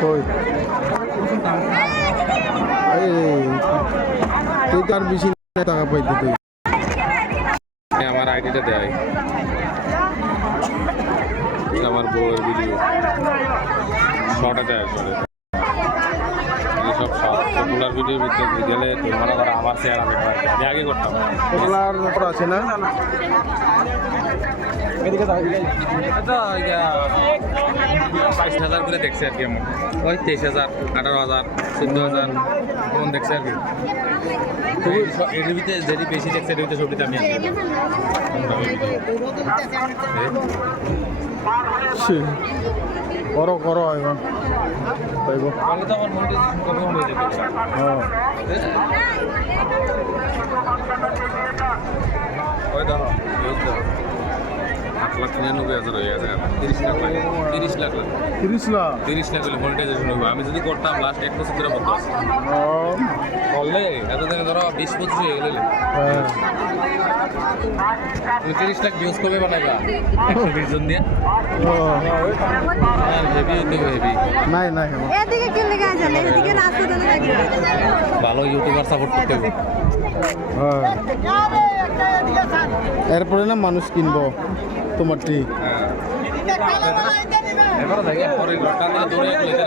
কই তুই তার বেশি টাকা পাইতে তুই আমার আইডিটা দেয় আমার বউয়ের ভিডিও শর্টে দেয় আসলে সব পপুলার ভিডিওর ভিতরে গেলে তো মনে করো আমার শেয়ার আমি আগে করতাম পপুলার উপর আছে না 22,000 করে দেখছে আর কি আমার ওই 23,000 18,000 14,000 কোন দেখছে আর কি এর ভিতরে যেটি বেশি দেখছে এর ভিতরে ছবিটা আমি করো করো এখন পাইব তাহলে তো আমার মনে কবে হয়ে যাবে ওই দেখো 8,99,000 হয়ে গেছে 30 লাখ 30 লাখ 30 লাখ 30 লাখ হলে মনিটাইজেশন হবে আমি যদি করতাম লাস্ট 1 বছর ধরে করতে আসছি বললে এতদিনে ধরো 20-25 হয়ে গেলে তুমি 30 লাখ ভিউজ কবে বানাইবা 120 জন দিয়ে হেভি হইতে হেভি নাই নাই এদিকে কে লেগে আছে এদিকে রাস্তা ধরে লাগি ভালো ইউটিউবার সাপোর্ট করতে হবে এরপরে না মানুষ কিনবো তোমার ঠিক এবার দেখে পরে লটান দিয়ে দৌড়ে গেলে